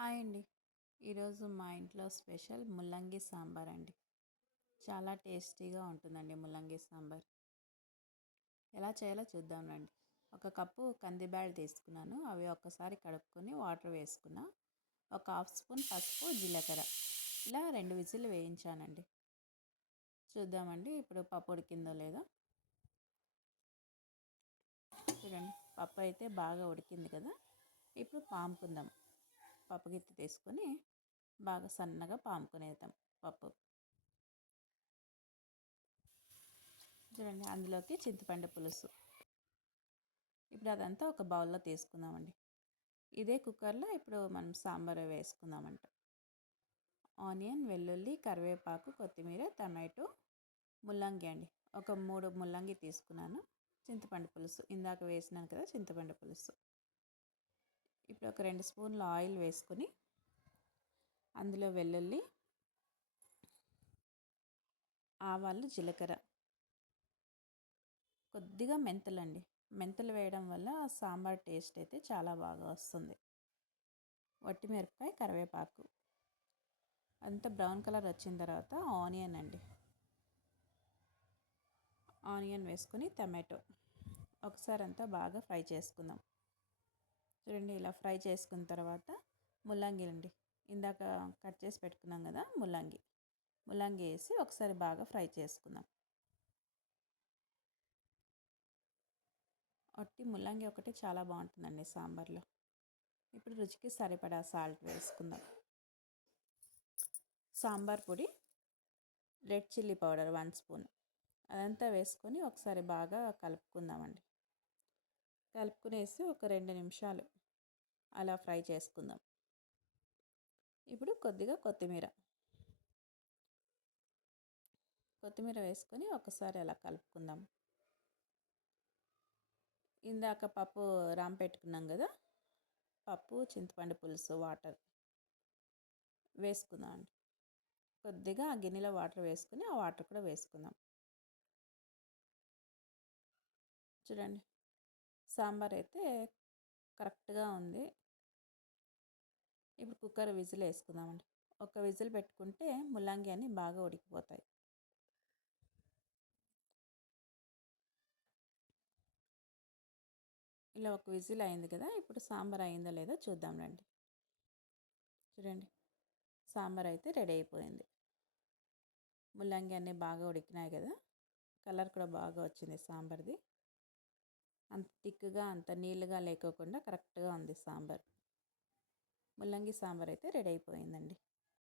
Hi అండి. ఈరోజు మా ఇంట్లో స్పెషల్ ముల్లంగి సాంబార్ అండి. చాలా టేస్టీగా ఉంటుందండి ముల్లంగి సాంబార్. ఎలా చేయాలో చూద్దాం రండి. ఒక కప్పు కందిబ్యాళ్ళు తీసుకున్నాను. అవి ఒక్కసారి కడుక్కొని వాటర్ వేసుకున్నా. ఒక హాఫ్ స్పూన్ పసుపు, జీలకర్ర ఇలా 2 విజిల్లు వేయించానండి. చూద్దామండి ఇప్పుడు పప్పు ఉడికిందో లేదో. చూడండి, పప్పు అయితే బాగా ఉడికింది కదా. ఇప్పుడు పాముకుందాం. పప్పు గిత్తి తీసుకొని బాగా సన్నగా పాముకునేద్దాం పప్పు. చూడండి, అందులోకి చింతపండు పులుసు. ఇప్పుడు అదంతా ఒక బౌల్లో తీసుకుందామండి. ఇదే కుక్కర్లో ఇప్పుడు మనం సాంబార్ వేసుకుందామంట. ఆనియన్, వెల్లుల్లి, కరివేపాకు, కొత్తిమీర, టమాటో, ముల్లంగి అండి. ఒక 3 ముల్లంగి తీసుకున్నాను. చింతపండు పులుసు ఇందాక వేసినాను కదా, చింతపండు పులుసు. ఇప్పుడు ఒక 2 స్పూన్లు ఆయిల్ వేసుకొని అందులో వెల్లుల్లి, ఆవాలు, జీలకర్ర, కొద్దిగా మెంతులండి. మెంతులు వేయడం వల్ల సాంబార్ టేస్ట్ అయితే చాలా బాగా వస్తుంది. వట్టిమిరపకాయ, కరివేపాకు అంతా బ్రౌన్ కలర్ వచ్చిన తర్వాత ఆనియన్ అండి. ఆనియన్ వేసుకొని టమాటో ఒకసారి అంతా బాగా ఫ్రై చేసుకుందాం. చూడండి, ఇలా ఫ్రై చేసుకున్న తర్వాత ముల్లంగి అండి. ఇందాక కట్ చేసి పెట్టుకున్నాం కదా ముల్లంగి వేసి ఒకసారి బాగా ఫ్రై చేసుకుందాం. ఒట్టి ముల్లంగి ఒకటి చాలా బాగుంటుందండి సాంబార్లో. ఇప్పుడు రుచికి సరిపడా సాల్ట్ వేసుకుందాం. సాంబార్ పొడి, రెడ్ చిల్లీ పౌడర్ 1 స్పూన్ అదంతా వేసుకొని ఒకసారి బాగా కలుపుకుందామండి. కలుపుకునేసి ఒక 2 నిమిషాలు అలా ఫ్రై చేసుకుందాం. ఇప్పుడు కొద్దిగా కొత్తిమీర వేసుకొని ఒకసారి అలా కలుపుకుందాం. ఇందాక పప్పు పెట్టుకున్నాం కదా, పప్పు, చింతపండు పులుసు వాటర్ వేసుకుందాం అండి. కొద్దిగా ఆ గిన్నెలో వాటర్ వేసుకుని ఆ వాటర్ కూడా వేసుకుందాం. చూడండి, సాంబార్ అయితే కరెక్ట్గా ఉంది. ఇప్పుడు కుక్కర్ విజిల్ వేసుకుందామండి. ఒక విజిల్ పెట్టుకుంటే ముల్లంగి అన్నీ బాగా ఉడికిపోతాయి. ఇలా ఒక విజిల్ అయింది కదా. ఇప్పుడు సాంబార్ అయిందో లేదో చూద్దాం రండి. చూడండి, సాంబార్ అయితే రెడీ అయిపోయింది. ముల్లంగి అన్నీ బాగా ఉడికినాయి కదా. కలర్ కూడా బాగా వచ్చింది సాంబార్ది. అంత థిక్గా అంత నీళ్ళుగా లేకోకుండా కరెక్ట్గా ఉంది సాంబార్. ముల్లంగి సాంబార్ అయితే రెడీ అయిపోయిందండి.